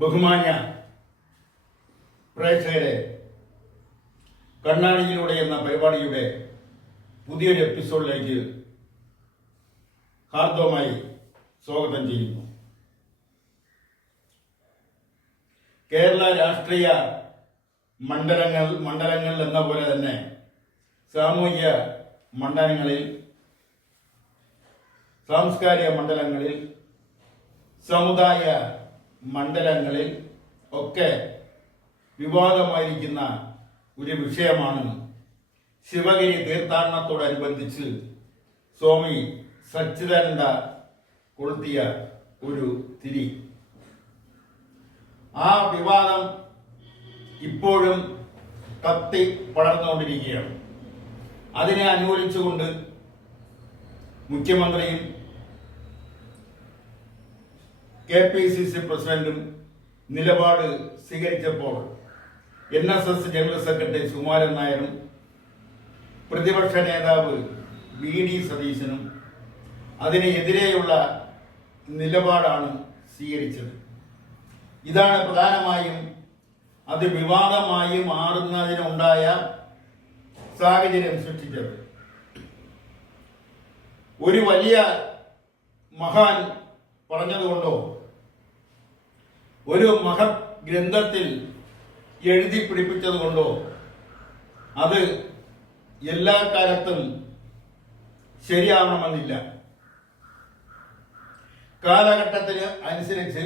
ബഹുമാന്യ പ്രേക്ഷകരെ, കണ്ണാടിയിലൂടെ എന്ന പരിപാടിയുടെ പുതിയൊരു എപ്പിസോഡിലേക്ക് ഹാർദവമായി സ്വാഗതം ചെയ്യുന്നു. കേരള രാഷ്ട്രീയ മണ്ഡലങ്ങൾ എന്ന പോലെ തന്നെ സാമൂഹിക മണ്ഡലങ്ങളിൽ, സാംസ്കാരിക മണ്ഡലങ്ങളിൽ, സമുദായ മണ്ഡലങ്ങളിൽ ഒക്കെ വിവാദമായിരിക്കുന്ന ഒരു വിഷയമാണ് ശിവഗിരി തീർത്ഥാടനത്തോടനുബന്ധിച്ച് സ്വാമി സച്ചിദാനന്ദ കൊളുത്തിയ ഒരു തിരി. ആ വിവാദം ഇപ്പോഴും കത്തി പടർന്നുകൊണ്ടിരിക്കുകയാണ്. അതിനെ അനുകൂലിച്ചുകൊണ്ട് മുഖ്യമന്ത്രിയും KPCC പ്രസിഡന്റും നിലപാട് സ്വീകരിച്ചപ്പോൾ NSS ജനറൽ സെക്രട്ടറി സുകുമാരൻ നായരും പ്രതിപക്ഷ നേതാവ് VD സതീശനും അതിനെതിരെയുള്ള നിലപാടാണ് സ്വീകരിച്ചത്. ഇതാണ് പ്രധാനമായും അത് വിവാദമായി മാറുന്നതിനുണ്ടായ സാഹചര്യം സൃഷ്ടിച്ചത്. ഒരു വലിയ മഹാൻ പറഞ്ഞതുകൊണ്ടോ ഒരു മഹത് ഗ്രന്ഥത്തിൽ എഴുതി പിടിപ്പിച്ചതുകൊണ്ടോ അത് എല്ലാ കാലത്തും ശരിയാവണമെന്നില്ല. കാലഘട്ടത്തിന് അനുസരിച്ച്,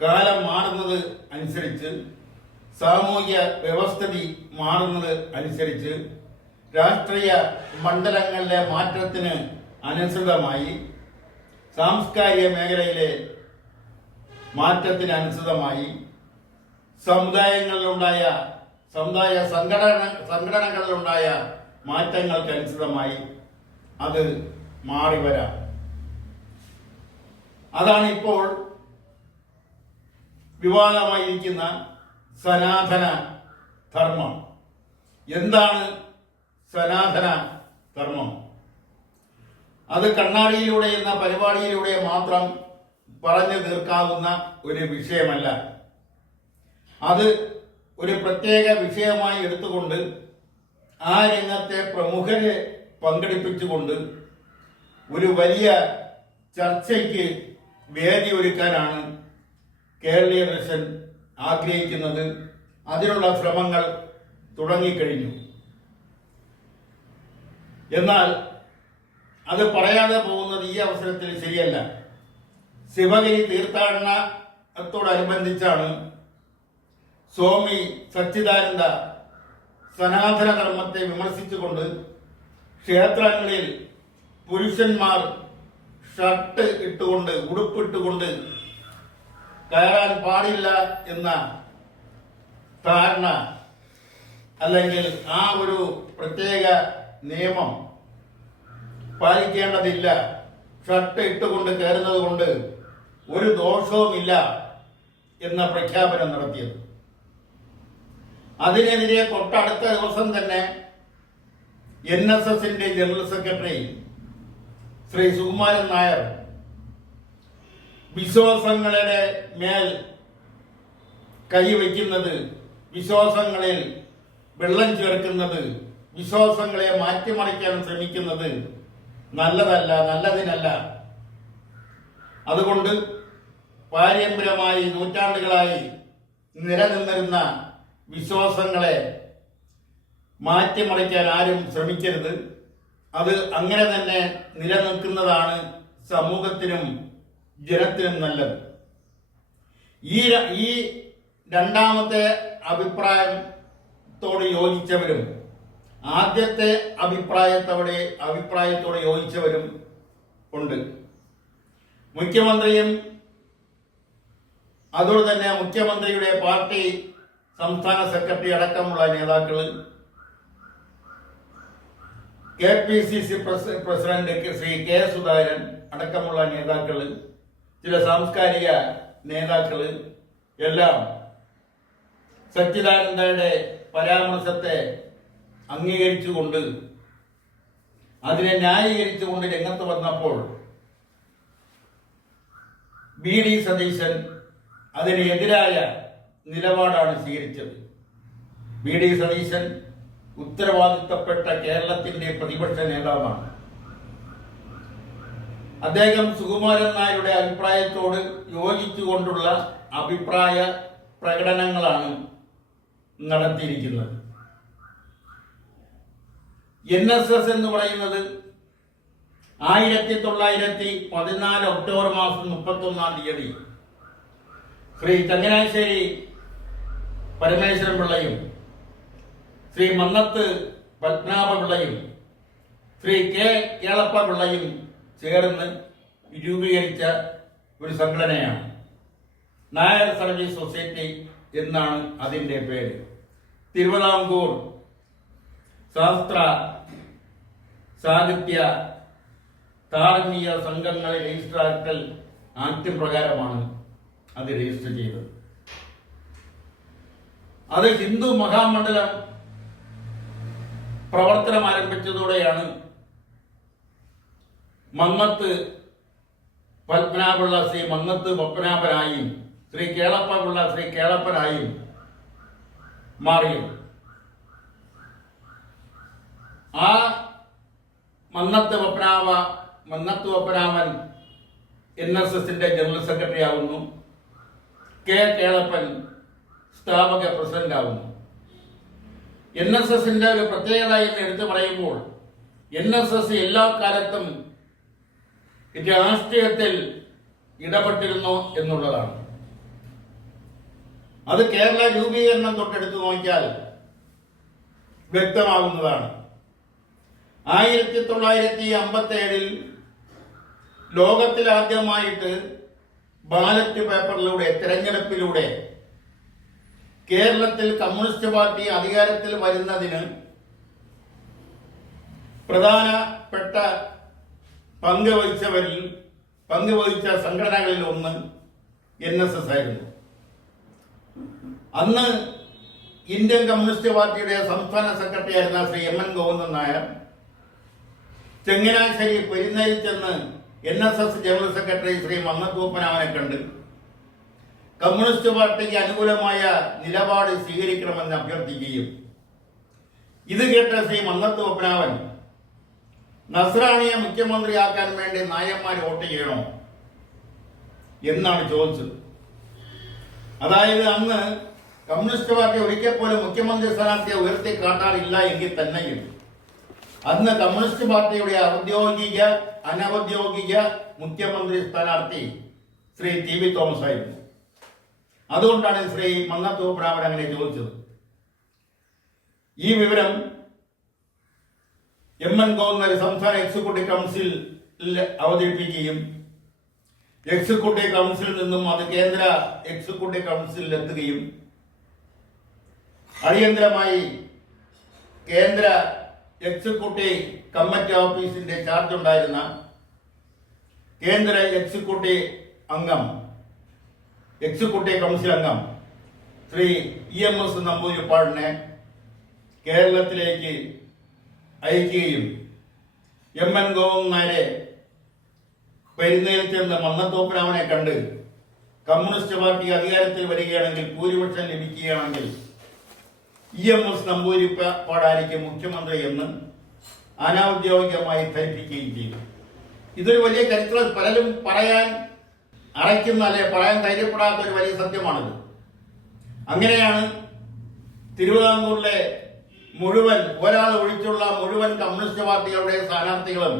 കാലം മാറുന്നത് അനുസരിച്ച്, സാമൂഹ്യ വ്യവസ്ഥിതി മാറുന്നത് അനുസരിച്ച്, രാഷ്ട്രീയ മണ്ഡലങ്ങളിലെ മാറ്റത്തിന് അനുസൃതമായി, സാംസ്കാരിക മേഖലയിലെ മാറ്റത്തിനനുസൃതമായി, സമുദായ സംഘടനകളിലുണ്ടായ മാറ്റങ്ങൾക്കനുസൃതമായി അത് മാറി വരാം. അതാണ് ഇപ്പോൾ വിവാദമായിരിക്കുന്ന സനാതന ധർമ്മം. എന്താണ് സനാതന ധർമ്മം? അത് കണ്ണാടിയിലൂടെ എന്ന പരിപാടിയിലൂടെ മാത്രം പറഞ്ഞു തീർക്കാവുന്ന ഒരു വിഷയമല്ല. അത് ഒരു പ്രത്യേക വിഷയമായി എടുത്തുകൊണ്ട് ആ രംഗത്തെ പ്രമുഖരെ പങ്കെടുപ്പിച്ചുകൊണ്ട് ഒരു വലിയ ചർച്ചയ്ക്ക് വേദി ഒരുക്കാനാണ് കേരളീയ ദർശൻ ആഗ്രഹിക്കുന്നത്. അതിനുള്ള ശ്രമങ്ങൾ തുടങ്ങിക്കഴിഞ്ഞു. എന്നാൽ അത് പറയാതെ പോകുന്നത് ഈ അവസരത്തിൽ ശരിയല്ല. ശിവഗിരി തീർത്ഥാടനത്തോടനുബന്ധിച്ചാണ് സ്വാമി സച്ചിദാനന്ദ സനാതന ധർമ്മത്തെ വിമർശിച്ചുകൊണ്ട് ക്ഷേത്രങ്ങളിൽ പുരുഷന്മാർ ഷർട്ട് ഇട്ടുകൊണ്ട്, ഉടുപ്പിട്ടുകൊണ്ട് കയറാൻ പാടില്ല എന്ന ധാരണ, അല്ലെങ്കിൽ ആ ഒരു പ്രത്യേക നിയമം പാലിക്കേണ്ടതില്ല, ഷർട്ട് ഇട്ടുകൊണ്ട് കയറുന്നത് കൊണ്ട് ഒരു ദോഷവുമില്ല എന്ന പ്രഖ്യാപനം നടത്തിയത്. അതിനെതിരെ തൊട്ടടുത്ത ദിവസം തന്നെ NSSന്റെ ജനറൽ സെക്രട്ടറി ശ്രീ സുകുമാരൻ നായർ വിശ്വാസങ്ങളുടെ മേൽ കൈവയ്ക്കുന്നത്, വിശ്വാസങ്ങളിൽ വെള്ളം ചേർക്കുന്നത്, വിശ്വാസങ്ങളെ മാറ്റിമറിക്കാൻ ശ്രമിക്കുന്നത് നല്ലതിനല്ല. അതുകൊണ്ട് പാരമ്പര്യമായി നൂറ്റാണ്ടുകളായി നിലനിന്നിരുന്ന വിശ്വാസങ്ങളെ മാറ്റിമറിക്കാൻ ആരും ശ്രമിക്കരുത്. അത് അങ്ങനെ തന്നെ നിലനിൽക്കുന്നതാണ് സമൂഹത്തിനും ജനത്തിനും നല്ലത്. ഈ രണ്ടാമത്തെ അഭിപ്രായത്തോട് യോജിച്ചവരും ആദ്യത്തെ അഭിപ്രായത്തോട് യോജിച്ചവരും ഉണ്ട്. മുഖ്യമന്ത്രിയും അതുപോലെ തന്നെ മുഖ്യമന്ത്രിയുടെ പാർട്ടി സംസ്ഥാന സെക്രട്ടറി അടക്കമുള്ള നേതാക്കൾ, KPCC president Shri K Sudhakaran അടക്കമുള്ള നേതാക്കൾ, ചില സാംസ്കാരിക നേതാക്കൾ എല്ലാം സച്ചിദാനന്ദയുടെ പരാമർശത്തെ അംഗീകരിച്ചുകൊണ്ട്, അതിനെ ന്യായീകരിച്ചുകൊണ്ട് രംഗത്ത് വന്നപ്പോൾ VD സതീശൻ അതിനെതിരായ നിലപാടാണ് സ്വീകരിച്ചത്. വി.ഡി. സതീശൻ ഉത്തരവാദിത്തപ്പെട്ട കേരളത്തിന്റെ പ്രതിപക്ഷ നേതാവാണ്. അദ്ദേഹം സുകുമാരൻ നായരുടെ അഭിപ്രായത്തോട് യോജിച്ചുകൊണ്ടുള്ള അഭിപ്രായ പ്രകടനങ്ങളാണ് നടത്തിയിരിക്കുന്നത്. NSS എന്ന് പറയുന്നത് 1914 ഒക്ടോബർ മാസം 31-ാം തീയതി ശ്രീ ചങ്ങനാശ്ശേരി പരമേശ്വരൻ പിള്ളയും ശ്രീ മന്നത്ത് പത്മനാഭ പിള്ളയും ശ്രീ കെ കേളപ്പ പിള്ളയും ചേർന്ന് രൂപീകരിച്ച ഒരു സംഘടനയാണ്. നായർ സർവീസ് സൊസൈറ്റി എന്നാണ് അതിൻ്റെ പേര്. തിരുവിതാംകൂർ ശാസ്ത്ര സാഹിത്യ ധാർമ്മിക സംഘങ്ങളെ രജിസ്റ്റർ ആക്ട് പ്രകാരമാണ് അത് രജിസ്റ്റർ ചെയ്തത്. അത് ഹിന്ദു മഹാമണ്ഡലം പ്രവർത്തനം ആരംഭിച്ചതോടെയാണ് മന്നത്ത് പത്മനാഭപിള്ള ശ്രീ മന്നത്ത് പത്മനാഭനായും ശ്രീ കേളപ്പ പിള്ള ശ്രീ കേളപ്പനായും മാറിയത്. ആ മന്നത്ത് പത്മനാഭൻ NSSന്റെ ജനറൽ സെക്രട്ടറി ആവുന്നു. കെ കേളപ്പൻ സ്ഥാപക പ്രസിഡന്റ് ആവുന്നു. NSSന്റെ ഒരു പ്രത്യേകത എന്ന് എടുത്തു പറയുമ്പോൾ NSS എല്ലാ കാലത്തും രാഷ്ട്രീയത്തിൽ ഇടപെട്ടിരുന്നു എന്നുള്ളതാണ്. അത് കേരള രൂപീകരണം തൊട്ടെടുത്ത് നോക്കിയാൽ വ്യക്തമാകുന്നതാണ്. 1957 ലോകത്തിലാദ്യമായിട്ട് ബാലറ്റ് പേപ്പറിലൂടെ തെരഞ്ഞെടുപ്പിലൂടെ കേരളത്തിൽ കമ്മ്യൂണിസ്റ്റ് പാർട്ടി അധികാരത്തിൽ വരുന്നതിന് പ്രധാനപ്പെട്ട പങ്കുവഹിച്ച സംഘടനകളിൽ ഒന്ന് NSS ആയിരുന്നു. അന്ന് ഇന്ത്യൻ കമ്മ്യൂണിസ്റ്റ് പാർട്ടിയുടെ സംസ്ഥാന സെക്രട്ടറി ആയിരുന്ന ശ്രീ M.N. ഗോവിന്ദൻ നായർ ചങ്ങനാശ്ശേരി പെരുന്നേരിൽ ചെന്ന് NSS general secretary Shri Mannath പത്മനാഭനെ കണ്ട് കമ്മ്യൂണിസ്റ്റ് പാർട്ടിക്ക് അനുകൂലമായ നിലപാട് സ്വീകരിക്കണമെന്ന് അഭ്യർത്ഥിക്കുകയും ഇത് കേട്ട ശ്രീ മന്നത്ത് പത്മനാഭൻ നസ്രാണിയെ മുഖ്യമന്ത്രിയാക്കാൻ വേണ്ടി നായന്മാർ വോട്ട് ചെയ്യണോ എന്നാണ് ചോദിച്ചത്. അതായത് അന്ന് കമ്മ്യൂണിസ്റ്റ് പാർട്ടി ഒരിക്കൽ പോലും മുഖ്യമന്ത്രി സ്ഥാനാർത്ഥിയെ ഉയർത്തി കാട്ടാറില്ല എങ്കിൽ തന്നെയും അന്ന് കമ്മ്യൂണിസ്റ്റ് പാർട്ടിയുടെ ഔദ്യോഗിക അനൗദ്യോഗിക മുഖ്യമന്ത്രി സ്ഥാനാർത്ഥി ശ്രീ TV തോമസ് ആയിരുന്നു. അതുകൊണ്ടാണ് ശ്രീ മന്നത്ത് പത്മനാഭൻ അങ്ങനെ ചോദിച്ചത്. ഈ വിവരം M.N. ഗോവിന്ദൻ സംസ്ഥാന എക്സിക്യൂട്ടീവ് കൗൺസിലിൽ അവതരിപ്പിക്കുകയും എക്സിക്യൂട്ടീവ് കൗൺസിലിൽ നിന്നും അത് കേന്ദ്ര എക്സിക്യൂട്ടീവ് കൗൺസിലിൽ എത്തുകയും അടിയന്തരമായി കേന്ദ്ര എക്സിക്യൂട്ടീവ് കമ്മിറ്റി ഓഫീസിന്റെ ചാർജ് ഉണ്ടായിരുന്ന കേന്ദ്ര എക്സിക്യൂട്ടീവ് കൗൺസിൽ അംഗം ശ്രീ EMS നമ്പൂതിരിപ്പാടിനെ കേരളത്തിലേക്ക് അയക്കുകയും M.N. ഗോവിന്ദൻ നായരെ പെരുന്നേൽ ചെന്ന് മന്നത്ത് പത്മനാഭനെ കണ്ട് കമ്മ്യൂണിസ്റ്റ് പാർട്ടി അധികാരത്തിൽ വരികയാണെങ്കിൽ ഭൂരിപക്ഷം ലഭിക്കുകയാണെങ്കിൽ EMS നമ്പൂതിരിപ്പാടായിരിക്കും മുഖ്യമന്ത്രി എന്ന് അനൗദ്യോഗികമായി ധരിപ്പിക്കുകയും ചെയ്തു. ഇതൊരു വലിയ ചരിത്രം, പലരും പറയാൻ അറയ്ക്കുന്ന അല്ലെ പറയാൻ ധൈര്യപ്പെടാത്ത ഒരു വലിയ സത്യമാണിത്. അങ്ങനെയാണ് തിരുവിതാംകൂറിലെ മുഴുവൻ ഒരാൾ ഒഴിച്ചുള്ള മുഴുവൻ കമ്മ്യൂണിസ്റ്റ് പാർട്ടിയുടെ സ്ഥാനാർത്ഥികളും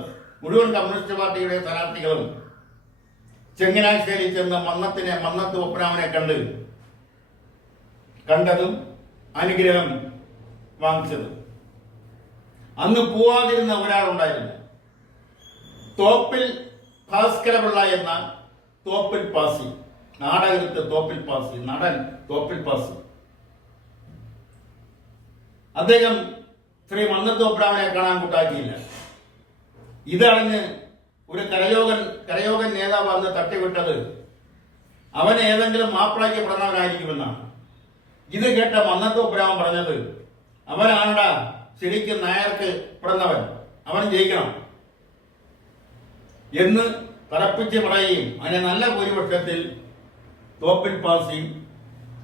ചങ്ങനാശ്ശേരി ചെന്ന് മന്നത്ത് പത്മനാഭനെ കണ്ടതും അനുഗ്രഹം വാങ്ങിച്ചത്. അന്ന് പോവാതിരുന്ന ഒരാളുണ്ടായിരുന്നു, തോപ്പിൽ ഭാസ്കരപിള്ള എന്ന തോപ്പിൽ പാസി, നാടകത്ത് തോപ്പിൽ പാസി, നടൻ തോപ്പിൽ പാസി. അദ്ദേഹം ശ്രീ മന്നത്ത് പത്മനാഭനെ കാണാൻ കൂട്ടാക്കിയില്ല. ഇതറിഞ്ഞ് ഒരു കരയോഗൻ നേതാവ് അന്ന് തട്ടിവിട്ടത് അവൻ ഏതെങ്കിലും മാപ്പിളയ്ക്ക് പിറന്നവനായിരിക്കുമെന്നാണ്. ഇത് കേട്ട മന്നത്ത് പത്മനാഭൻ പറഞ്ഞത്, അവനാണടാ ശരിക്കും നായർക്ക് പിറന്നവൻ, അവൻ ജയിക്കണം എന്ന് തറപ്പിച്ച് പറയുകയും അതിനെ നല്ല ഭൂരിപക്ഷത്തിൽ തോപ്പിൽ പാസി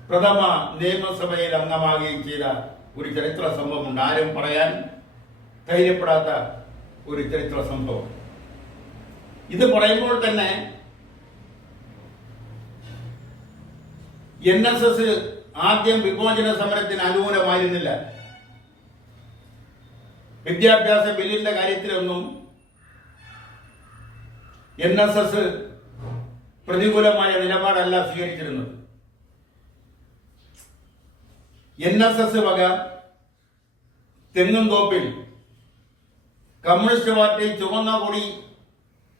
പ്രഥമ നിയമസഭയിൽ അംഗമാകുകയും ചെയ്ത ഒരു ചരിത്ര സംഭവമുണ്ട്. ആരും പറയാൻ ധൈര്യപ്പെടാത്ത ഒരു ചരിത്ര സംഭവം. ഇത് പറയുമ്പോൾ തന്നെ NSS ആദ്യം വിമോചന സമരത്തിന് അനുകൂലമായിരുന്നില്ല. വിദ്യാഭ്യാസ ബില്ലിന്റെ കാര്യത്തിലൊന്നും NSS പ്രതികൂലമായ നിലപാടല്ല സ്വീകരിച്ചിരുന്നത്. NSS വക തെങ്ങുംതോപ്പിൽ കമ്മ്യൂണിസ്റ്റ് പാർട്ടി ചുവന്ന കൊടി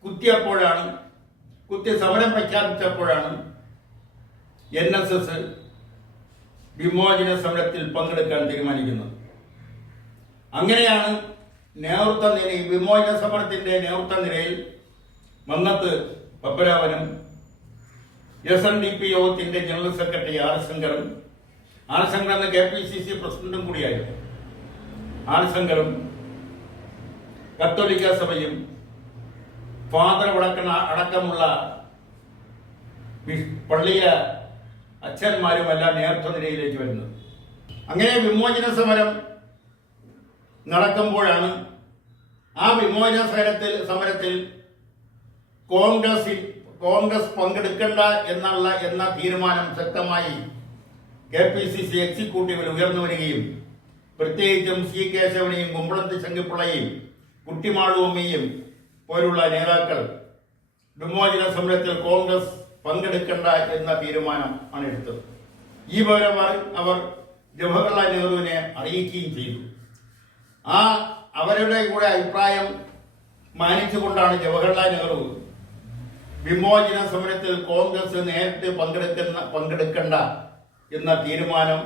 കുത്തി സമരം പ്രഖ്യാപിച്ചപ്പോഴാണ് NSS വിമോചന സമരത്തിൽ പങ്കെടുക്കാൻ തീരുമാനിക്കുന്നത്. അങ്ങനെയാണ് വിമോചന സമരത്തിന്റെ നേതൃത്വ നിരയിൽ മന്നത്ത് പത്മനാഭനും SNDP യോഗത്തിന്റെ ജനറൽ സെക്രട്ടറി ആർ ശങ്കറും എന്ന KPCC പ്രസിഡന്റും കൂടിയായിരുന്നു. ആർ ശങ്കറും കത്തോലിക്ക സഭയും ഫാദർ അടക്കമുള്ള പള്ളിയ അച്ഛന്മാരുമെല്ലാം നേതൃത്വ നിരയിലേക്ക് വരുന്നത്. അങ്ങനെ വിമോചന സമരം നടക്കുമ്പോഴാണ് ആ വിമോചന സമരത്തിൽ കോൺഗ്രസ് പങ്കെടുക്കണ്ട എന്ന തീരുമാനം ശക്തമായി KPCC എക്സിക്യൂട്ടീവിൽ ഉയർന്നു വരികയും പ്രത്യേകിച്ചും C കേശവനെയും കുമ്പളത്ത് ശങ്കിപ്പിള്ളയും കുട്ടിമാളുവമ്മയും പോലുള്ള നേതാക്കൾ വിമോചന സമരത്തിൽ കോൺഗ്രസ് പങ്കെടുക്കണ്ട എന്ന തീരുമാനം ആണ് എടുത്തത്. ഈ വിവരം അവർ ജവഹർലാൽ നെഹ്റുവിനെ അറിയിക്കുകയും ചെയ്തു. അവരുടെ കൂടെ അഭിപ്രായം മാനിച്ചുകൊണ്ടാണ് ജവഹർലാൽ നെഹ്റു വിമോചന സമരത്തിൽ കോൺഗ്രസ് നേരിട്ട് പങ്കെടുക്കണ്ട എന്ന തീരുമാനം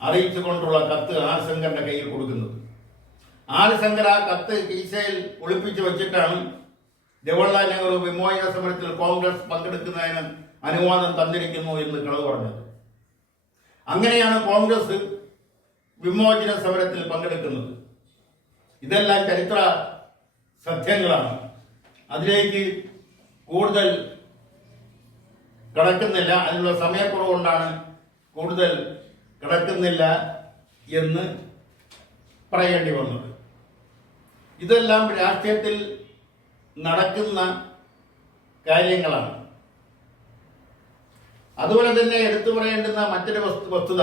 അറിയിച്ചുകൊണ്ടുള്ള കത്ത് ആർ ശങ്കറിന്റെ കയ്യിൽ കൊടുക്കുന്നത്. ആർ ശങ്കർ ആ കത്ത് കീശയിൽ ഒളിപ്പിച്ചു വെച്ചിട്ടാണ് ജവഹർലാൽ നെഹ്റു വിമോചന സമരത്തിൽ കോൺഗ്രസ് പങ്കെടുക്കുന്നതിന് അനുവാദം തന്നിരിക്കുന്നു എന്ന് കളവ് പറഞ്ഞത്. അങ്ങനെയാണ് കോൺഗ്രസ് വിമോചന സമരത്തിൽ പങ്കെടുക്കുന്നത്. ഇതെല്ലാം ചരിത്ര സത്യങ്ങളാണ്. അതിലേക്ക് കൂടുതൽ കടക്കുന്നില്ല. അതിനുള്ള സമയക്കുറവ് കൊണ്ടാണ് കൂടുതൽ കടക്കുന്നില്ല എന്ന് പറയേണ്ടി വന്നത്. ഇതെല്ലാം രാഷ്ട്രീയത്തിൽ നടക്കുന്ന കാര്യങ്ങളാണ്. അതുപോലെ തന്നെ എടുത്തു പറയേണ്ടുന്ന മറ്റൊരു വസ്തുത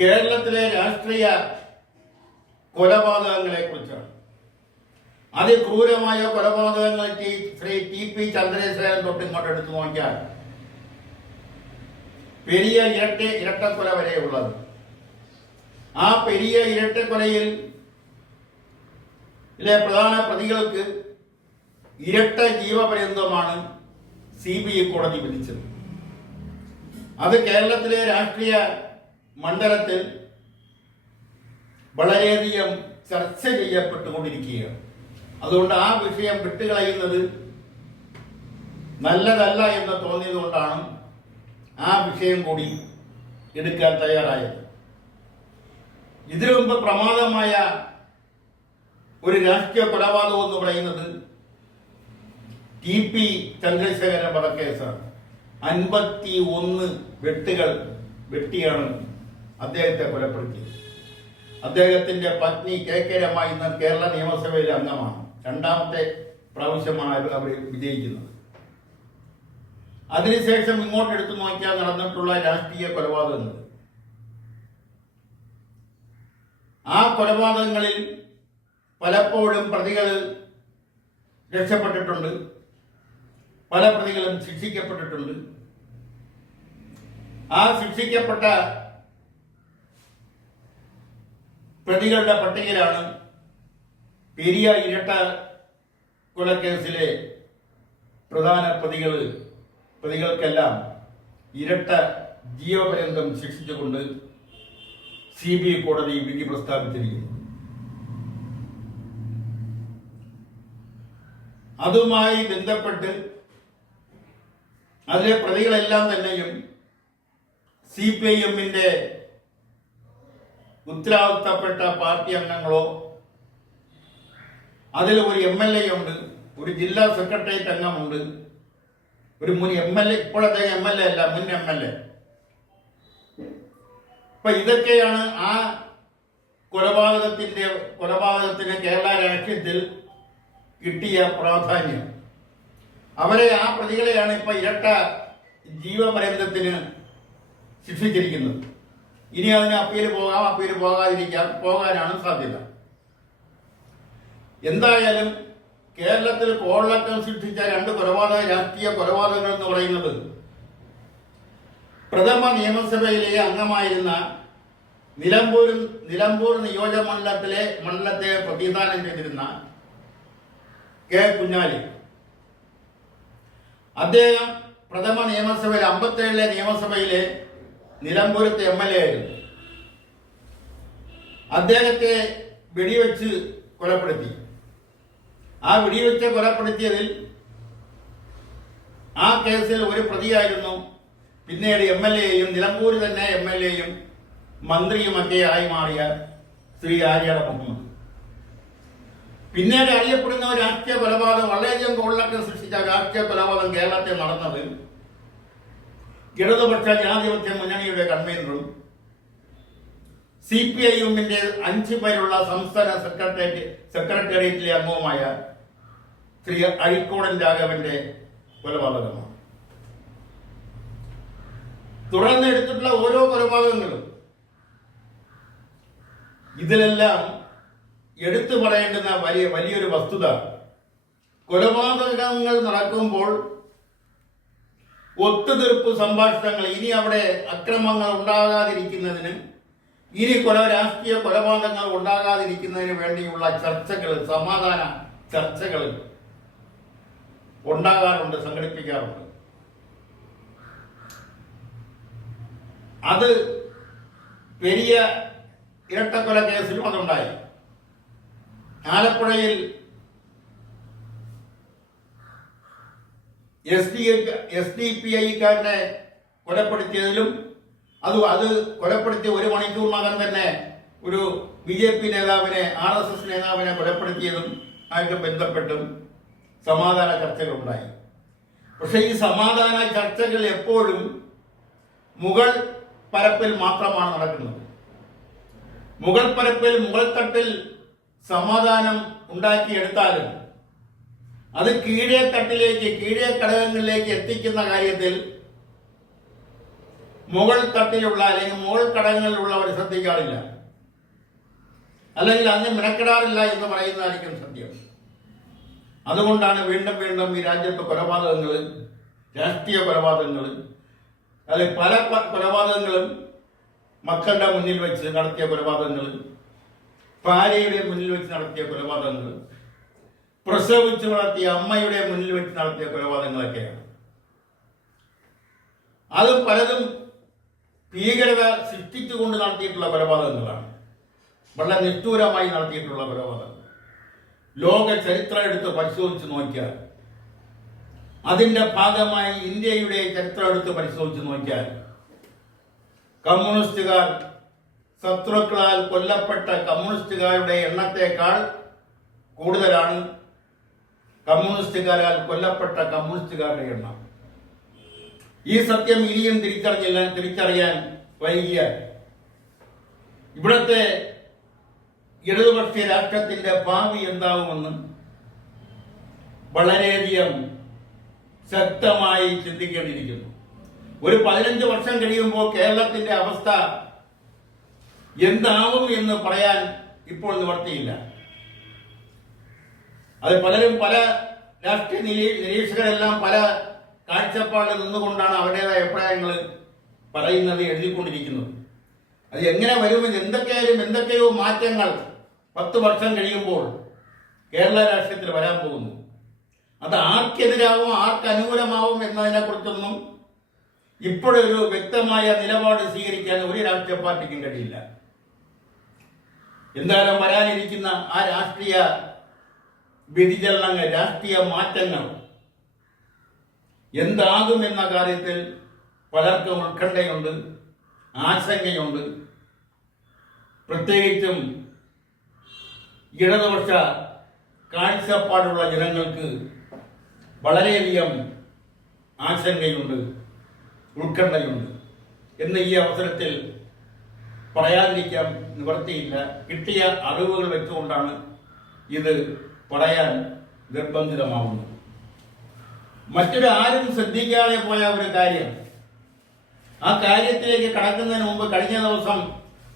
കേരളത്തിലെ രാഷ്ട്രീയ കൊലപാതകങ്ങളെ കുറിച്ചാണ്. അതിക്രൂരമായ കൊലപാതകങ്ങൾ ശ്രീ TP ചന്ദ്രശേഖരൻ തൊട്ട് ഇങ്ങോട്ട് എടുത്തു നോക്കിയാൽ പെരിയ ഇരട്ടക്കൊല വരെയുള്ളത്. ആ പെരിയ ഇരട്ടക്കൊലയിൽ പ്രധാന പ്രതികൾക്ക് ഇരട്ട ജീവപര്യന്തമാണ് CBI കോടതി വിധിച്ചത്. അത് കേരളത്തിലെ രാഷ്ട്രീയ മണ്ഡലത്തിൽ വളരെയധികം ചർച്ച ചെയ്യപ്പെട്ടുകൊണ്ടിരിക്കുകയാണ്. അതുകൊണ്ട് ആ വിഷയം വിട്ടുകളയുന്നത് നല്ലതല്ല എന്ന് തോന്നിയതുകൊണ്ടാണ് ആ വിഷയം കൂടി എടുക്കാൻ തയ്യാറായത്. ഇതിനു മുമ്പ് പ്രമാദമായ ഒരു രാഷ്ട്രീയ കൊലപാതകം എന്ന് പറയുന്നത് TP ചന്ദ്രശേഖരൻ വധക്കേസാണ്. 51 വെട്ടിയാണ് അദ്ദേഹത്തെ കൊലപ്പെടുത്തിയത്. അദ്ദേഹത്തിന്റെ പത്നി KK രമ ഇന്ന് കേരള നിയമസഭയിലെ അംഗമാണ്. 2ാമത്തെ പ്രാവശ്യമാണ് അവർ വിജയിക്കുന്നത്. അതിനുശേഷം ഇങ്ങോട്ട് എടുത്തു നോക്കിയാൽ നടന്നിട്ടുള്ള രാഷ്ട്രീയ കൊലപാതകങ്ങൾ, ആ കൊലപാതകങ്ങളിൽ പലപ്പോഴും പ്രതികൾ രക്ഷപ്പെട്ടിട്ടുണ്ട്, പല പ്രതികളും ശിക്ഷിക്കപ്പെട്ടിട്ടുണ്ട്. ആ ശിക്ഷിക്കപ്പെട്ട പ്രതികളുടെ പട്ടികയിലാണ് പെരിയ ഇരട്ട കൊലക്കേസിലെ പ്രധാന പ്രതികൾക്കെല്ലാം ഇരട്ട ജീവപര്യന്തം ശിക്ഷിച്ചുകൊണ്ട് CBI കോടതി വിധി പ്രസ്താവിച്ചിരിക്കുന്നു. അതുമായി ബന്ധപ്പെട്ട് അതിലെ പ്രതികളെല്ലാം തന്നെയും CPIM-ന്റെ ഉത്തരവാദിത്തപ്പെട്ട പാർട്ടി അംഗങ്ങളോ, അതിൽ ഒരു MLA ഉണ്ട്, ഒരു ജില്ലാ സെക്രട്ടേറിയറ്റ് അംഗമുണ്ട്, ഒരു മുൻ MLA, ഇപ്പോഴത്തെ MLA അല്ല, മുൻ MLA. അപ്പൊ ഇതൊക്കെയാണ് ആ കൊലപാതകത്തിന് കേരള രാഷ്ട്രീയത്തിൽ കിട്ടിയ പ്രാധാന്യം. അവരെ, ആ പ്രതികളെയാണ് ഇപ്പൊ ഇരട്ട ജീവപര്യന്തത്തിന് ശിക്ഷിച്ചിരിക്കുന്നത്. ഇനി അതിന് അപ്പീൽ പോകാം, അപ്പീൽ പോകാനാണ് സാധ്യത. എന്തായാലും കേരളത്തിൽ കോളക്കം സൃഷ്ടിച്ച രണ്ട് രാഷ്ട്രീയ കൊലപാതകങ്ങൾ എന്ന് പറയുന്നത് പ്രഥമ നിയമസഭയിലെ അംഗമായിരുന്ന നിലമ്പൂർ മണ്ഡലത്തെ പ്രതിനിധാനം ചെയ്തിരുന്ന കെ കുഞ്ഞാലി, അദ്ദേഹം പ്രഥമ നിയമസഭയിൽ 57 നിയമസഭയിലെ നിലമ്പൂരത്തെ MLA ആയിരുന്നു. അദ്ദേഹത്തെ വെടിവെച്ച് കൊലപ്പെടുത്തി. ആ വെടിവെച്ച് കൊലപ്പെടുത്തിയതിൽ ആ കേസിൽ ഒരു പ്രതിയായിരുന്നു പിന്നീട് MLA-യും നിലമ്പൂർ തന്നെ MLA-യും മന്ത്രിയുമൊക്കെ ആയി മാറിയ ശ്രീ ആര്യാട മുഹമ്മദ്. പിന്നീട് അറിയപ്പെടുന്ന ഒരു രാഷ്ട്രീയ കൊലപാതകം, വളരെയധികം കോളിളക്കം സൃഷ്ടിച്ച രാഷ്ട്രീയ കൊലപാതകം കേരളത്തിൽ നടന്നത് ഇടതുപക്ഷ ജനാധിപത്യ മുന്നണിയുടെ കൺവീനറും CPI-ന്റെ 5 പേരുള്ള സംസ്ഥാന സെക്രട്ടേറിയറ്റിലെ അംഗവുമായ ശ്രീ അഴിക്കോടൻ രാഘവന്റെ കൊലപാതകമാണ്. തുടർന്ന് എടുത്തിട്ടുള്ള ഓരോ കൊലപാതകങ്ങളും ഇതിലെല്ലാം എടുത്തു പറയേണ്ടുന്ന വലിയൊരു വസ്തുത, കൊലപാതകങ്ങൾ നടക്കുമ്പോൾ ഒത്തുതീർപ്പ് സംഭാഷണങ്ങൾ, ഇനി അവിടെ അക്രമങ്ങൾ ഉണ്ടാകാതിരിക്കുന്നതിന്, ഇനി രാഷ്ട്രീയ കൊലപാതകങ്ങൾ ഉണ്ടാകാതിരിക്കുന്നതിന് വേണ്ടിയുള്ള ചർച്ചകൾ, സമാധാന ചർച്ചകൾ ഉണ്ടാകാറുണ്ട്, സംഘടിപ്പിക്കാറുണ്ട്. അത് പെരിയ ഇരട്ടക്കൊല കേസിലും അതുണ്ടായി. ആലപ്പുഴയിൽ SDPI-ക്കാരനെ കൊലപ്പെടുത്തിയതിലും അത് കൊലപ്പെടുത്തിയ 1 മണിക്കൂറിനകം തന്നെ ഒരു BJP നേതാവിനെ, RSS നേതാവിനെ കൊലപ്പെടുത്തിയതും ആയിട്ട് ബന്ധപ്പെട്ടും സമാധാന ചർച്ചകൾ ഉണ്ടായി. പക്ഷെ ഈ സമാധാന ചർച്ചകൾ എപ്പോഴും മുകൾ പരപ്പിൽ മാത്രമാണ് നടക്കുന്നത്. മുകൾ തട്ടിൽ സമാധാനം ഉണ്ടാക്കിയെടുത്താലും അത് കീഴേ ഘടകങ്ങളിലേക്ക് എത്തിക്കുന്ന കാര്യത്തിൽ മുകൾ തട്ടിലുള്ള അല്ലെങ്കിൽ മുകൾ ഘടകങ്ങളിലുള്ളവർ ശ്രദ്ധിക്കാറില്ല, അല്ലെങ്കിൽ അതിന് മെനക്കെടാറില്ല എന്ന് പറയുന്നതായിരിക്കും സത്യം. അതുകൊണ്ടാണ് വീണ്ടും ഈ രാജ്യത്തെ കൊലപാതകങ്ങൾ, രാഷ്ട്രീയ കൊലപാതകങ്ങൾ, അല്ലെ പല കൊലപാതകങ്ങളും മക്കളുടെ മുന്നിൽ വെച്ച് നടത്തിയ കൊലപാതകങ്ങൾ, ഭാര്യയുടെ മുന്നിൽ വെച്ച് നടത്തിയ കൊലപാതകങ്ങൾ, പ്രസവിച്ച് വളർത്തിയ അമ്മയുടെ മുന്നിൽ വെച്ച് നടത്തിയ കൊലപാതകങ്ങളൊക്കെയാണ്. അത് പലതും ഭീകരത സൃഷ്ടിച്ചുകൊണ്ട് നടത്തിയിട്ടുള്ള കൊലപാതകങ്ങളാണ്, വളരെ നിഷ്ഠൂരമായി നടത്തിയിട്ടുള്ള കൊലപാതകങ്ങൾ. ലോക ചരിത്രം എടുത്ത് പരിശോധിച്ച് നോക്കിയാൽ, അതിന്റെ ഭാഗമായി ഇന്ത്യയുടെ ചരിത്രം എടുത്ത് പരിശോധിച്ച് നോക്കിയാൽ, കമ്മ്യൂണിസ്റ്റുകാർ, ശത്രുക്കളാൽ കൊല്ലപ്പെട്ട കമ്മ്യൂണിസ്റ്റുകാരുടെ എണ്ണത്തേക്കാൾ കൂടുതലാണ് കമ്മ്യൂണിസ്റ്റുകാരാൽ കൊല്ലപ്പെട്ട കമ്മ്യൂണിസ്റ്റുകാരുടെ എണ്ണം. ഈ സത്യം ഇനിയും തിരിച്ചറിയാൻ വൈകിയാൽ ഇവിടത്തെ ഇടതുപക്ഷ രാഷ്ട്രത്തിന്റെ ഭാവി എന്താകുമെന്ന് വളരെയധികം ശക്തമായി ചിന്തിക്കേണ്ടിയിരിക്കുന്നു. ഒരു 15 വർഷം കഴിയുമ്പോൾ കേരളത്തിന്റെ അവസ്ഥ എന്താവും എന്ന് പറയാൻ ഇപ്പോൾ നിവർത്തിയില്ല. അത് പല രാഷ്ട്രീയ നിരീക്ഷകരെല്ലാം പല കാഴ്ചപ്പാടിൽ നിന്നുകൊണ്ടാണ് അവരുടേതായ അഭിപ്രായങ്ങൾ പറയുന്നത്, എഴുതിക്കൊണ്ടിരിക്കുന്നത്. അത് എങ്ങനെ വരുമെന്ന്, എന്തൊക്കെയോ മാറ്റങ്ങൾ 10 വർഷം കഴിയുമ്പോൾ കേരള രാഷ്ട്രീയത്തിൽ വരാൻ പോകുന്നു. അത് ആർക്കെതിരാവും ആർക്കനുകൂലമാവും എന്നതിനെ കുറിച്ചൊന്നും ഇപ്പോഴൊരു വ്യക്തമായ നിലപാട് സ്വീകരിക്കാൻ ഒരു രാഷ്ട്രീയ പാർട്ടിക്കും കഴിയില്ല. എന്തായാലും വരാനിരിക്കുന്ന ആ രാഷ്ട്രീയ വ്യതിചലനങ്ങൾ, രാഷ്ട്രീയ മാറ്റങ്ങൾ എന്താകും എന്ന കാര്യത്തിൽ പലർക്കും ഉത്കണ്ഠയുണ്ട്, ആശങ്കയുണ്ട്. പ്രത്യേകിച്ചും ഇടതുപക്ഷ കാഴ്ചപ്പാടുള്ള ജനങ്ങൾക്ക് വളരെയധികം ആശങ്കയുണ്ട്, ഉത്കണ്ഠയുണ്ട് എന്ന് ഈ അവസരത്തിൽ പറയാതിരിക്കാൻ നിവൃത്തിയില്ല. കിട്ടിയ അറിവുകൾ വെച്ചുകൊണ്ടാണ് ഇത് പറയാൻ നിർബന്ധിതമാവുന്നത്. മറ്റൊരു ആരും ശ്രദ്ധിക്കാതെ പോയ ഒരു കാര്യം, ആ കാര്യത്തിലേക്ക് കടക്കുന്നതിന് മുമ്പ് കഴിഞ്ഞ ദിവസം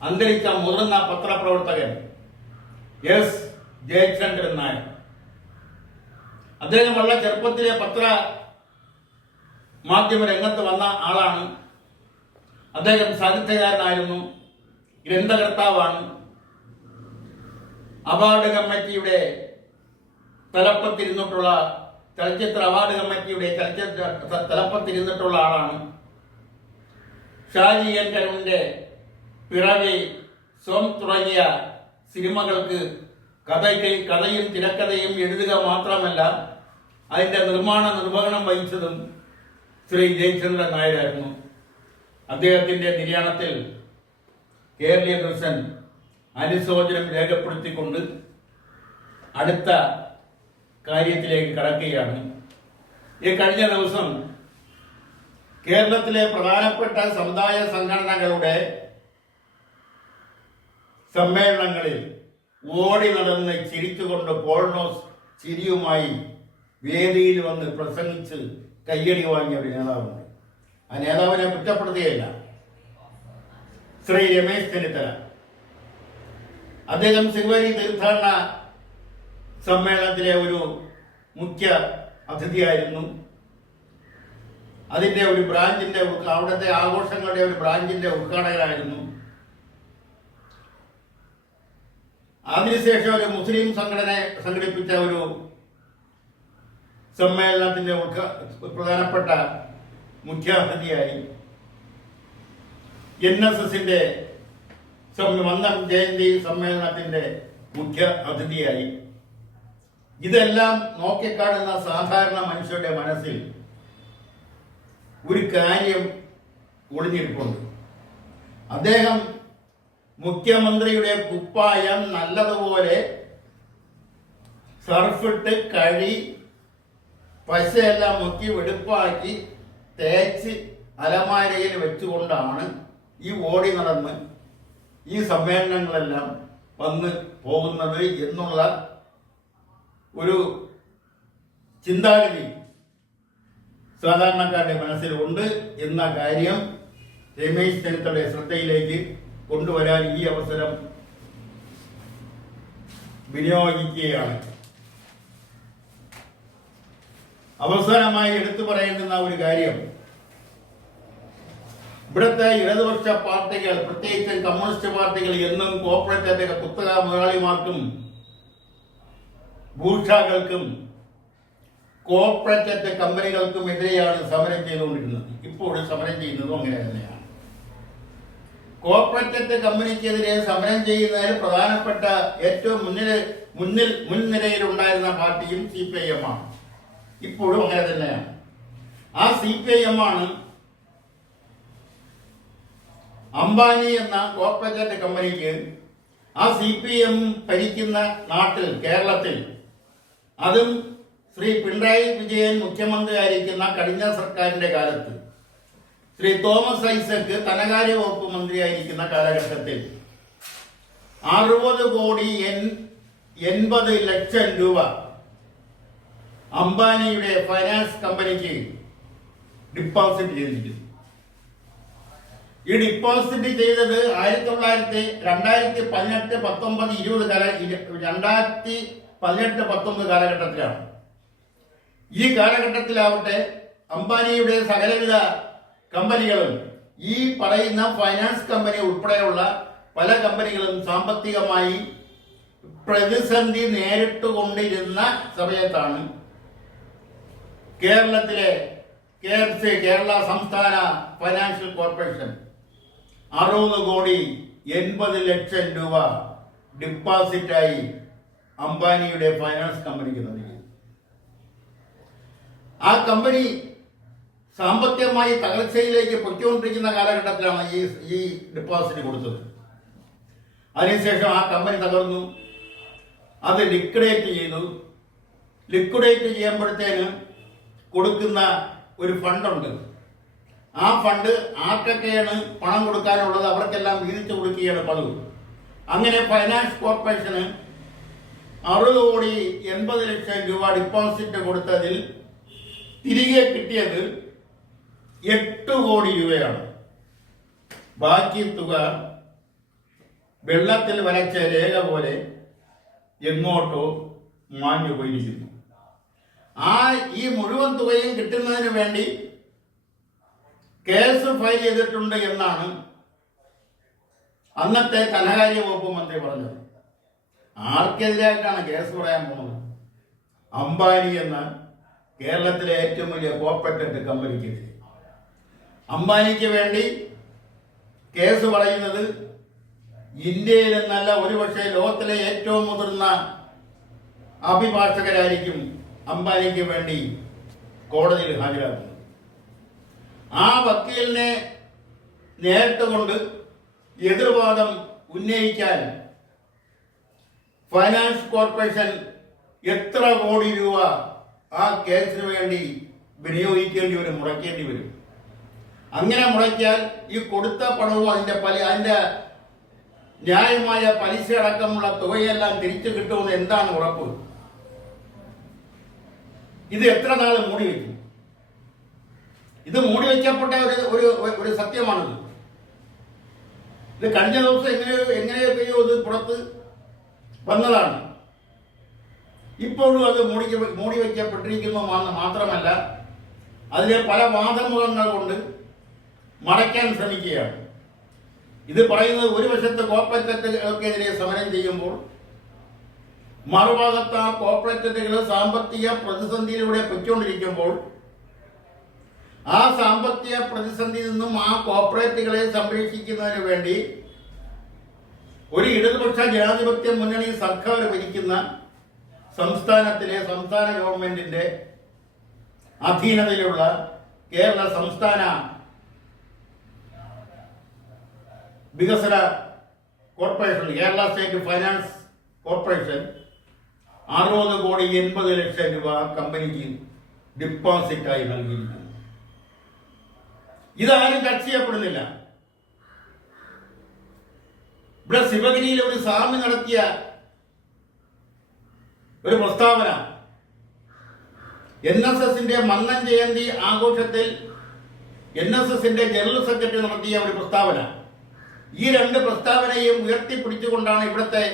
അന്തരിച്ച മുതിർന്ന പത്രപ്രവർത്തകൻ എസ് ജയചന്ദ്രൻ നായർ, അദ്ദേഹം വളരെ ചെറുപ്പത്തിലെ പത്ര മാധ്യമ രംഗത്ത് വന്ന ആളാണ്. അദ്ദേഹം സാഹിത്യകാരനായിരുന്നു, ഗ്രന്ഥകർത്താവാണ്. അവാർഡ് കമ്മിറ്റിയുടെ തലപ്പത്തിരുന്നിട്ടുള്ള ചലച്ചിത്ര അവാർഡ് കമ്മിറ്റിയുടെ ചലച്ചിത്ര തലപ്പത്തിരുന്നിട്ടുള്ള ആളാണ്. ഷാജി എൻ കരുണിന്റെ പിറവി, സ്വം തുടങ്ങിയ സിനിമകൾക്ക് കഥയും തിരക്കഥയും എഴുതുക മാത്രമല്ല അതിന്റെ നിർവഹണം വഹിച്ചതും ശ്രീ ജയചന്ദ്രൻ നായരായിരുന്നു. അദ്ദേഹത്തിന്റെ നിര്യാണത്തിൽ കേരളീയ ദർശൻ അനുശോചനം രേഖപ്പെടുത്തിക്കൊണ്ട് അടുത്ത കാര്യത്തിലേക്ക് കടക്കുകയാണ്. ഈ കഴിഞ്ഞ ദിവസം കേരളത്തിലെ പ്രധാനപ്പെട്ട സമുദായ സംഘടനകളുടെ സമ്മേളനങ്ങളിൽ ഓടി നടന്ന് ചിരിച്ചുകൊണ്ട് പോൾനോസ് ചിരിയുമായി വേദിയിൽ വന്ന് പ്രസംഗിച്ച് കയ്യടി വാങ്ങിയ ഒരു നേതാവുണ്ട്. ആ നേതാവിനെ കുറ്റപ്പെടുത്തുകയില്ല, ശ്രീ രമേശ് ചെന്നിത്തല. അദ്ദേഹം ശിവരി തീർത്ഥാടന സമ്മേളനത്തിലെ ഒരു മുഖ്യ അതിഥിയായിരുന്നു. അതിന്റെ ഒരു ബ്രാഞ്ചിന്റെ അവിടുത്തെ ആഘോഷങ്ങളുടെ ഒരു ബ്രാഞ്ചിന്റെ ഉദ്ഘാടകരായിരുന്നു. അതിനുശേഷം ഒരു മുസ്ലിം സംഘടന സംഘടിപ്പിച്ച ഒരു സമ്മേളനത്തിന്റെ പ്രധാനപ്പെട്ട മുഖ്യാതിഥിയായി. NSSന്റെ വന്ദം ജയന്തി സമ്മേളനത്തിന്റെ മുഖ്യ അതിഥിയായി. ഇതെല്ലാം നോക്കിക്കാണുന്ന സാധാരണ മനുഷ്യരുടെ മനസ്സിൽ ഒരു കാര്യം ഒളിഞ്ഞിരിപ്പുണ്ട്. അദ്ദേഹം മുഖ്യമന്ത്രിയുടെ കുപ്പായം നല്ലതുപോലെ സർഫിട്ട് കഴി പശയെല്ലാം മുക്കി വെടുപ്പാക്കി തേച്ച് അലമാരയിൽ വെച്ചുകൊണ്ടാണ് ഈ ഓടി നടന്ന് ഈ സമ്മേളനങ്ങളെല്ലാം വന്ന് പോകുന്നത് എന്നുള്ള ഒരു ചിന്താഗതി സാധാരണക്കാരുടെ മനസ്സിലുണ്ട് എന്ന കാര്യം രമേശ് ചെന്നിത്തലയുടെ ശ്രദ്ധയിലേക്ക് കൊണ്ടുവരാൻ ഈ അവസരം വിനിയോഗിക്കുകയാണ്. അവസാനമായി എടുത്തു പറയേണ്ടുന്ന ഒരു കാര്യം, ഇവിടുത്തെ ഇടതുപക്ഷ പാർട്ടികൾ, പ്രത്യേകിച്ച് കമ്മ്യൂണിസ്റ്റ് പാർട്ടികൾ, എന്നും കോർപ്പറേറ്റ് കുത്തക മുതലാളിമാർക്കും ഭൂഷാകൾക്കും കോർപ്പറേറ്റ് കമ്പനികൾക്കും എതിരെയാണ് സമരം ചെയ്തുകൊണ്ടിരുന്നത്. ഇപ്പോഴും സമരം ചെയ്യുന്നതും അങ്ങനെ തന്നെയാണ്. കോർപ്പറേറ്റ് കമ്പനിക്കെതിരെ സമരം ചെയ്യുന്നതിൽ പ്രധാനപ്പെട്ട ഏറ്റവും മുൻനിരയിൽ ഉണ്ടായിരുന്ന പാർട്ടിയും CPIM ആണ്. ഇപ്പോഴും അങ്ങനെ തന്നെയാണ്. ആ CPIM ആണ് അംബാനി എന്ന കോർപ്പറേറ്റ് കമ്പനിക്ക് ആ CPIM ഭരിക്കുന്ന നാട്ടിൽ, കേരളത്തിൽ, അതും ശ്രീ പിണറായി വിജയൻ മുഖ്യമന്ത്രിയായിരിക്കുന്ന കഴിഞ്ഞ സർക്കാരിന്റെ കാലത്ത്, ശ്രീ തോമസ് ഐസക് ധനകാര്യ വകുപ്പ് മന്ത്രിയായിരിക്കുന്ന കാലഘട്ടത്തിൽ 60,80,00,000 രൂപ അംബാനിയുടെ ഫൈനാൻസ് കമ്പനിക്ക് ഡിപ്പോസിറ്റ് ചെയ്തിരിക്കുന്നു. ഈ ഡിപ്പോസിറ്റ് ചെയ്തത് 2018-19 കാലഘട്ടത്തിലാണ്. ഈ കാലഘട്ടത്തിലാവട്ടെ അംബാനിയുടെ സകലവിധ കമ്പനികളും, ഈ പറയുന്ന ഫൈനാൻസ് കമ്പനി ഉൾപ്പെടെയുള്ള പല കമ്പനികളും സാമ്പത്തികമായി പ്രതിസന്ധി നേരിട്ടുകൊണ്ടിരുന്ന സമയത്താണ് കേരളത്തിലെ കേരള സംസ്ഥാന ഫൈനാൻഷ്യൽ കോർപ്പറേഷൻ 60,80,00,000 രൂപ ഡിപ്പോസിറ്റായി അംബാനിയുടെ ഫൈനാൻസ് കമ്പനിക്ക് നൽകി. ആ കമ്പനി സാമ്പത്തികമായി തകർച്ചയിലേക്ക് പൊയ്ക്കൊണ്ടിരിക്കുന്ന കാലഘട്ടത്തിലാണ് ഈ ഡിപ്പോസിറ്റ് കൊടുത്തത്. അതിനുശേഷം ആ കമ്പനി തകർന്നു. അത് ലിക്വിഡേറ്റ് ചെയ്തു. ലിക്വിഡേറ്റ് ചെയ്യുമ്പോഴത്തേന് കൊടുക്കുന്ന ഒരു ഫണ്ടുണ്ട്. ആ ഫണ്ട് ആർക്കൊക്കെയാണ് പണം കൊടുക്കാനുള്ളത് അവർക്കെല്ലാം വീതിച്ചു കൊടുക്കുകയാണ് പതിവ്. അങ്ങനെ ഫൈനാൻസ് കോർപ്പറേഷന് 60,80,00,000 രൂപ ഡിപ്പോസിറ്റ് കൊടുത്തതിൽ തിരികെ കിട്ടിയത് 8 കോടി രൂപയാണ്. ബാക്കി തുക വെള്ളത്തിൽ വരച്ച രേഖ പോലെ എങ്ങോട്ടോ മാഞ്ഞു പോയിരിക്കുന്നു. ഈ മുഴുവൻ തുകയും കിട്ടുന്നതിന് വേണ്ടി കേസ് ഫയൽ ചെയ്തിട്ടുണ്ട് എന്നാണ് അന്നത്തെ ധനകാര്യ വകുപ്പ് മന്ത്രി പറഞ്ഞത്. ആർക്കെതിരായിട്ടാണ് കേസ് പറയാൻ പോകുന്നത്? അംബാനി എന്ന കേരളത്തിലെ ഏറ്റവും വലിയ കോർപ്പറേറ്റ് കമ്പനിക്കെതിരെ. അംബാനിക്ക് വേണ്ടി കേസ് പറയുന്നത് ഇന്ത്യയിൽ എന്നല്ല, ഒരുപക്ഷെ ലോകത്തിലെ ഏറ്റവും മുതിർന്ന അഭിഭാഷകരായിരിക്കും അംബാനിക്ക് വേണ്ടി കോടതിയിൽ ഹാജരാക്കുന്നത്. ആ വക്കീലിനെ നേരിട്ട് കൊണ്ട് എതിർവാദം ഉന്നയിക്കാൻ ഫൈനാൻസ് കോർപ്പറേഷൻ എത്ര കോടി രൂപ ആ കേസിന് വേണ്ടി വിനിയോഗിക്കേണ്ടി വരും, മുടക്കേണ്ടി വരും. അങ്ങനെ മുടക്കിയാൽ ഈ കൊടുത്ത പണവും അതിന്റെ ന്യായമായ പലിശ അടക്കമുള്ള തുകയെല്ലാം തിരിച്ചു കിട്ടുമെന്ന് എന്താണ് ഉറപ്പ്? ഇത് എത്ര നാൾ മൂടി വയ്ക്കും? ഇത് മൂടി വയ്ക്കപ്പെട്ട ഒരു സത്യമാണിത്. ഇത് കഴിഞ്ഞ ദിവസം എങ്ങനെയൊക്കെയോ ഇത് പുറത്ത് വന്നതാണ്. ഇപ്പോഴും അത് മൂടി വയ്ക്കപ്പെട്ടിരിക്കുന്നു മാത്രമല്ല, അതിലെ പല വാദമുഖങ്ങൾ കൊണ്ട് മറയ്ക്കാൻ ശ്രമിക്കുകയാണ്. ഇത് പറയുന്നത് ഒരു വശത്ത് കോർപ്പറേറ്റുകൾക്കെതിരെ സമരം ചെയ്യുമ്പോൾ മറുഭാഗത്ത് ആ കോർപ്പറേറ്റുകൾ സാമ്പത്തിക പ്രതിസന്ധിയിലൂടെ പൊയ്ക്കൊണ്ടിരിക്കുമ്പോൾ ആ സാമ്പത്തിക പ്രതിസന്ധിയിൽ നിന്നും ആ കോർപ്പറേറ്റുകളെ സംരക്ഷിക്കുന്നതിന് വേണ്ടി ഒരു ഇടതുപക്ഷ ജനാധിപത്യ മുന്നണി സർക്കാർ ഭരിക്കുന്ന സംസ്ഥാന ഗവൺമെന്റിന്റെ അധീനതയിലുള്ള കേരള സംസ്ഥാന വികസന corporation, Kerala state finance corporation 60,80,00,000 രൂപ കമ്പനിക്ക് ഡിപ്പോസിറ്റായി നൽകിയിരിക്കുന്നു. ഇതാരും ചർച്ച ചെയ്യപ്പെടുന്നില്ല. ഇവിടെ ശിവഗിരിയിൽ ഒരു സ്വാമി നടത്തിയ ഒരു പ്രസ്താവന, NSSന്റെ മന്നൻ ജയന്തി ആഘോഷത്തിൽ NSSന്റെ ജനറൽ സെക്രട്ടറി നടത്തിയ ഒരു പ്രസ്താവന, ഈ രണ്ട് പ്രസ്താവനയും ഉയർത്തിപ്പിടിച്ചുകൊണ്ടാണ് ഇവിടുത്തെ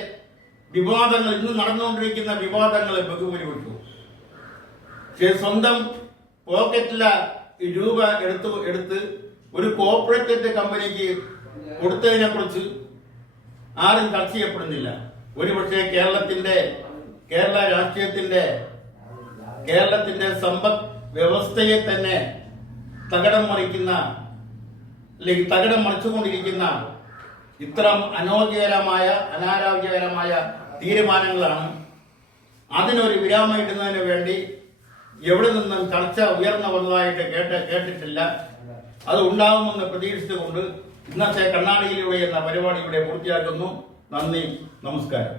വിവാദങ്ങൾ, ഇന്ന് നടന്നുകൊണ്ടിരിക്കുന്ന വിവാദങ്ങളെ ബഹുഭൂരിപക്ഷു. പക്ഷേ സ്വന്തം പോക്കറ്റിലെ രൂപ എടുത്ത് ഒരു കോർപ്പറേറ്റ് കമ്പനിക്ക് കൊടുത്തതിനെ കുറിച്ച് ആരും ചർച്ച ചെയ്യപ്പെടുന്നില്ല. ഒരുപക്ഷെ കേരള കേരളത്തിന്റെ സമ്പദ് വ്യവസ്ഥയെ തന്നെ തകിടം മറിച്ചുകൊണ്ടിരിക്കുന്ന ഇത്തരം അനാരോഗ്യകരമായ തീരുമാനങ്ങളാണ്. അതിനൊരു വിരാമം ഇടുന്നതിന് വേണ്ടി എവിടെ നിന്നും ചർച്ച ഉയർന്നു വന്നതായിട്ട് കേട്ടിട്ടില്ല. അത് ഉണ്ടാകുമെന്ന് പ്രതീക്ഷിച്ചുകൊണ്ട് ഇന്നത്തെ കണ്ണാടിയിലൂടെ എന്ന പരിപാടി ഇവിടെ പൂർത്തിയാക്കുന്നു. നന്ദി, നമസ്കാരം.